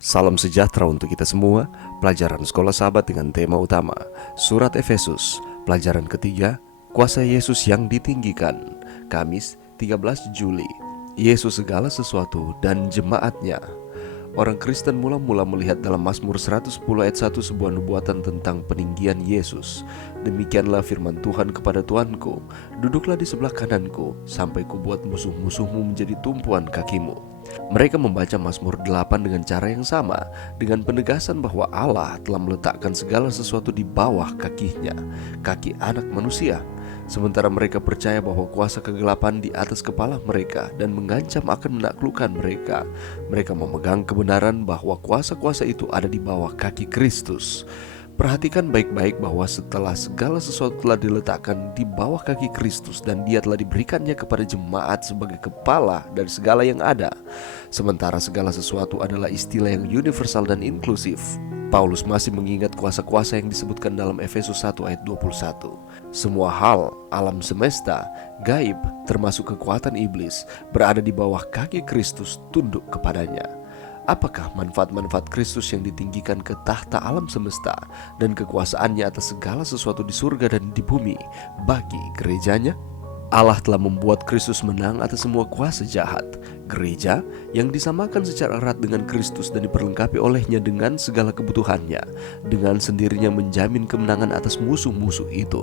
Salam sejahtera untuk kita semua. Pelajaran Sekolah Sahabat dengan tema utama Surat Efesus, pelajaran ketiga, Kuasa Yesus yang ditinggikan. Kamis 13 Juli. Yesus segala sesuatu dan jemaatnya. Orang Kristen mula-mula melihat dalam Mazmur 110 ayat 1 sebuah nubuatan tentang peninggian Yesus. Demikianlah firman Tuhan kepada Tuanku, duduklah di sebelah kananku, sampai kubuat musuh-musuhmu menjadi tumpuan kakimu. Mereka membaca Mazmur 8 dengan cara yang sama, dengan penegasan bahwa Allah telah meletakkan segala sesuatu di bawah kakinya, kaki anak manusia. Sementara mereka percaya bahwa kuasa kegelapan di atas kepala mereka dan mengancam akan menaklukkan mereka. Mereka memegang kebenaran bahwa kuasa-kuasa itu ada di bawah kaki Kristus. Perhatikan baik-baik bahwa setelah segala sesuatu telah diletakkan di bawah kaki Kristus dan dia telah diberikannya kepada jemaat sebagai kepala dari segala yang ada. Sementara segala sesuatu adalah istilah yang universal dan inklusif. Paulus masih mengingat kuasa-kuasa yang disebutkan dalam Efesus 1 ayat 21. Semua hal, alam semesta, gaib, termasuk kekuatan iblis, berada di bawah kaki Kristus tunduk kepadanya. Apakah manfaat-manfaat Kristus yang ditinggikan ke tahta alam semesta dan kekuasaannya atas segala sesuatu di surga dan di bumi bagi gerejanya? Allah telah membuat Kristus menang atas semua kuasa jahat. Gereja yang disamakan secara erat dengan Kristus dan diperlengkapi olehnya dengan segala kebutuhannya, dengan sendirinya menjamin kemenangan atas musuh-musuh itu.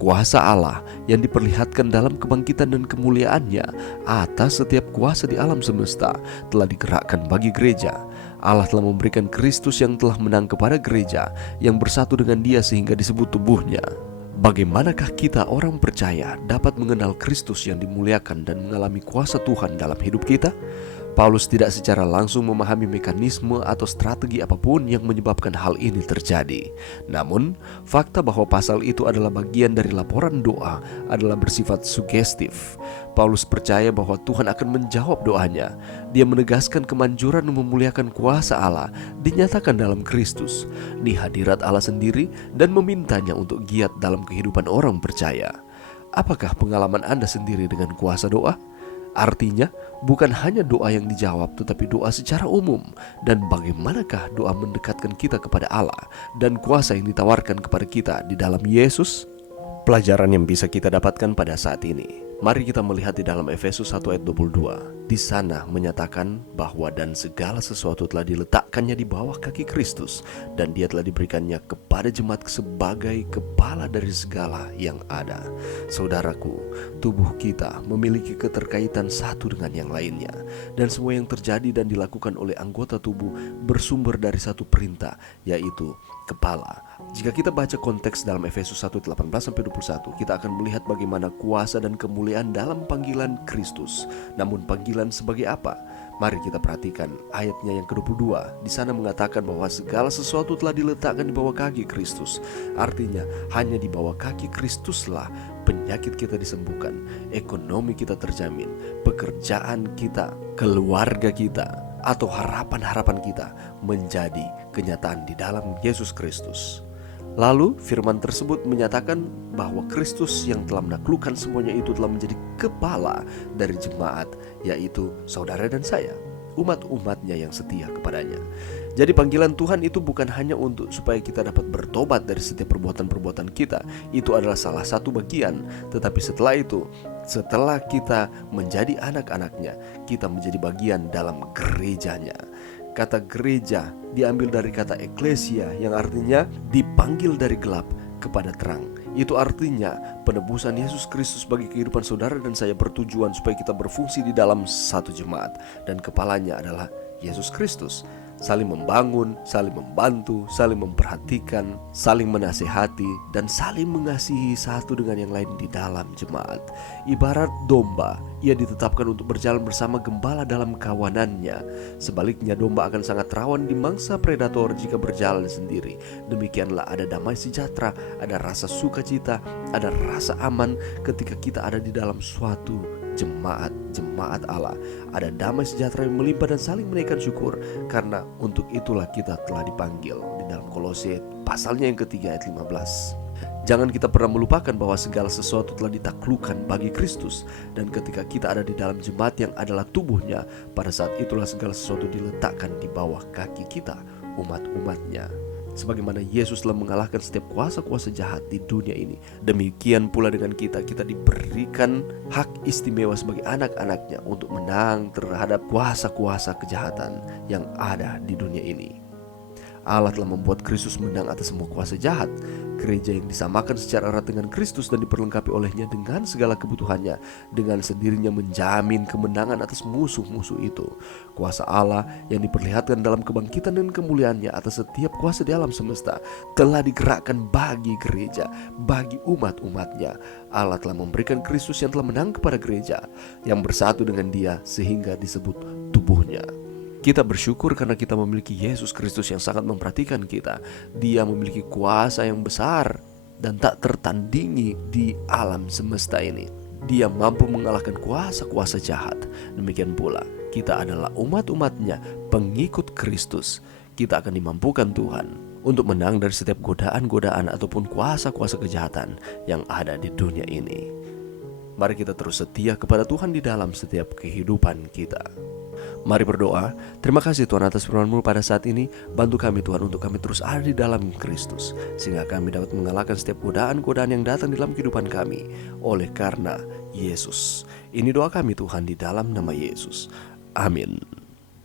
Kuasa Allah yang diperlihatkan dalam kebangkitan dan kemuliaannya atas setiap kuasa di alam semesta telah digerakkan bagi gereja. Allah telah memberikan Kristus yang telah menang kepada gereja yang bersatu dengan dia sehingga disebut tubuhnya. Bagaimanakah kita orang percaya dapat mengenal Kristus yang dimuliakan dan mengalami kuasa Tuhan dalam hidup kita? Paulus tidak secara langsung memahami mekanisme atau strategi apapun yang menyebabkan hal ini terjadi. Namun, fakta bahwa pasal itu adalah bagian dari laporan doa adalah bersifat sugestif. Paulus percaya bahwa Tuhan akan menjawab doanya. Dia menegaskan kemanjuran memuliakan kuasa Allah dinyatakan dalam Kristus, di hadirat Allah sendiri, dan memintanya untuk giat dalam kehidupan orang percaya. Apakah pengalaman Anda sendiri dengan kuasa doa? Artinya, bukan hanya doa yang dijawab, tetapi doa secara umum. Dan bagaimanakah doa mendekatkan kita kepada Allah dan kuasa yang ditawarkan kepada kita di dalam Yesus? Pelajaran yang bisa kita dapatkan pada saat ini. Mari kita melihat di dalam Efesus 1 ayat 22. Di sana menyatakan bahwa dan segala sesuatu telah diletakkannya di bawah kaki Kristus, dan dia telah diberikannya kepada jemaat sebagai kepala dari segala yang ada. Saudaraku, tubuh kita memiliki keterkaitan satu dengan yang lainnya, dan semua yang terjadi dan dilakukan oleh anggota tubuh bersumber dari satu perintah, yaitu kepala. Jika kita baca konteks dalam Efesus 1:18-21, kita akan melihat bagaimana kuasa dan kemuliaan dalam panggilan Kristus. Namun panggilan sebagai apa? Mari kita perhatikan ayatnya yang ke-22. Di sana mengatakan bahwa segala sesuatu telah diletakkan di bawah kaki Kristus. Artinya hanya di bawah kaki Kristuslah penyakit kita disembuhkan, ekonomi kita terjamin, pekerjaan kita, keluarga kita, atau harapan-harapan kita menjadi kenyataan di dalam Yesus Kristus. Lalu firman tersebut menyatakan bahwa Kristus yang telah menaklukkan semuanya itu telah menjadi kepala dari jemaat, yaitu saudara dan saya, umat-umatnya yang setia kepadanya. Jadi panggilan Tuhan itu bukan hanya untuk supaya kita dapat bertobat dari setiap perbuatan-perbuatan kita. Itu adalah salah satu bagian. Tetapi setelah itu, setelah kita menjadi anak-anaknya, kita menjadi bagian dalam gerejanya. Kata gereja diambil dari kata eklesia yang artinya dipanggil dari gelap kepada terang. Itu artinya penebusan Yesus Kristus bagi kehidupan saudara dan saya bertujuan supaya kita berfungsi di dalam satu jemaat, dan kepalanya adalah Yesus Kristus. Saling membangun, saling membantu, saling memperhatikan, saling menasihati, dan saling mengasihi satu dengan yang lain di dalam jemaat. Ibarat domba, ia ditetapkan untuk berjalan bersama gembala dalam kawanannya. Sebaliknya, domba akan sangat rawan di mangsa predator jika berjalan sendiri. Demikianlah ada damai sejahtera, ada rasa sukacita, ada rasa aman ketika kita ada di dalam suatu jemaat Allah. Ada damai sejahtera yang melimpah dan saling menaikkan syukur, karena untuk itulah kita telah dipanggil di dalam Kolose pasalnya yang ketiga ayat 15. Jangan kita pernah melupakan bahwa segala sesuatu telah ditaklukkan bagi Kristus. Dan ketika kita ada di dalam jemaat yang adalah tubuhnya, pada saat itulah segala sesuatu diletakkan di bawah kaki kita, umat-umatnya. Sebagaimana Yesus telah mengalahkan setiap kuasa-kuasa jahat di dunia ini, demikian pula dengan kita diberikan hak istimewa sebagai anak-anaknya untuk menang terhadap kuasa-kuasa kejahatan yang ada di dunia ini. Allah telah membuat Kristus menang atas semua kuasa jahat. Gereja yang disamakan secara erat dengan Kristus dan diperlengkapi olehnya dengan segala kebutuhannya, dengan sendirinya menjamin kemenangan atas musuh-musuh itu. Kuasa Allah yang diperlihatkan dalam kebangkitan dan kemuliaannya atas setiap kuasa di alam semesta telah digerakkan bagi gereja, bagi umat-umatnya. Allah telah memberikan Kristus yang telah menang kepada gereja, yang bersatu dengan Dia sehingga disebut tubuhnya. Kita bersyukur karena kita memiliki Yesus Kristus yang sangat memperhatikan kita. Dia memiliki kuasa yang besar dan tak tertandingi di alam semesta ini. Dia mampu mengalahkan kuasa-kuasa jahat. Demikian pula kita adalah umat-umatnya, pengikut Kristus. Kita akan dimampukan Tuhan untuk menang dari setiap godaan-godaan ataupun kuasa-kuasa kejahatan yang ada di dunia ini. Mari kita terus setia kepada Tuhan di dalam setiap kehidupan kita. Mari berdoa. Terima kasih Tuhan atas firman-Mu pada saat ini. Bantu kami Tuhan untuk kami terus ada di dalam Kristus, sehingga kami dapat mengalahkan setiap godaan-godaan yang datang di dalam kehidupan kami oleh karena Yesus. Ini doa kami Tuhan di dalam nama Yesus. Amin.